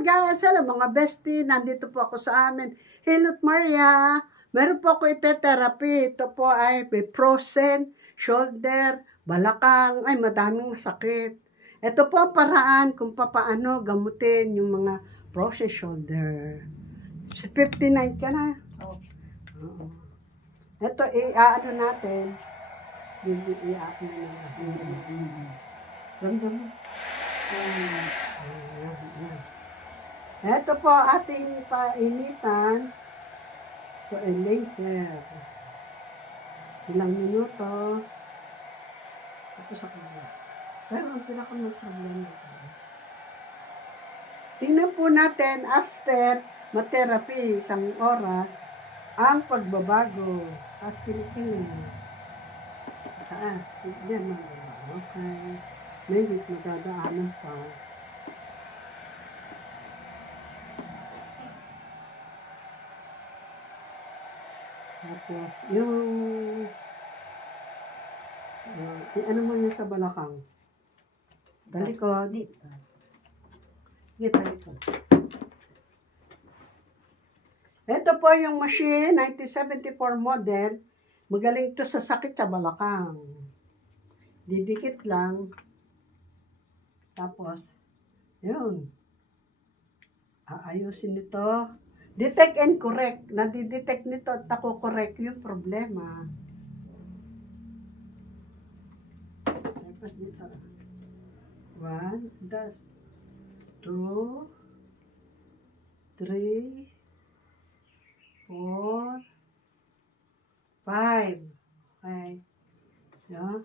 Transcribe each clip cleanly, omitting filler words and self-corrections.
guys, hello mga bestie, nandito po ako sa amin. Hilot Maria, meron po ako ite-therapy. Ito po ay may frozen, shoulder, balakang, ay madaming masakit. Ito po ang paraan kung paano gamutin yung mga frozen shoulder. 59 ka na. Oo. Ito, i-ano natin. I-ano natin. Ramdam mo. Ito po ating painitan. Ito ay laser. Ilang minuto. Ito sa kanila. Pero ang pinaka-problema ito. Tingnan po natin after ma-therapy, 1 oras, ang pagbabago. Taas kilikili. Taas. Yan magbabago. Okay. Maybe magdadaanan pa. Tapos, yung ano mo yun sa balakang? Talikod. Sige, talikod. Ito po yung machine, 1974 model. Magaling to sa sakit sa balakang. Didikit lang. Tapos, yun. Aayusin nito. Detect and correct. Nadidetect nito at nakukorek yung problema. Tapos dito. 1, 2, 3, 4, 5. Okay. Yan.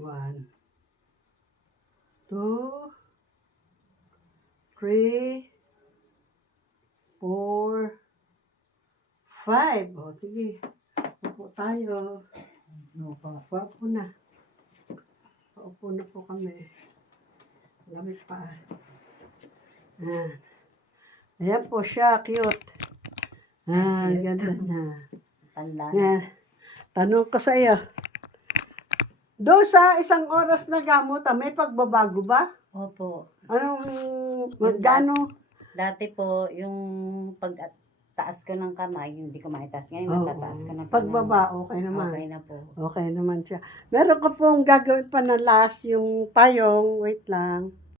One, 2, 3, 4, 5. O, sige. Upo tayo. Paupo na. Paupo na po kami. Lamig pa. Ayan po siya. Cute. Ganda niya. Yan. Tanong ko sa iyo. Doon sa 1 oras na gamot, may pagbabago ba? Opo. Anong, magkano? Dati po, yung pagtaas ko ng kamay, hindi ko maitaas. Ngayon, matataas ko ng kamay. Pagbaba, okay naman. Okay na po. Okay naman siya. Meron ko pong gagawin pa na last, yung payong, wait lang.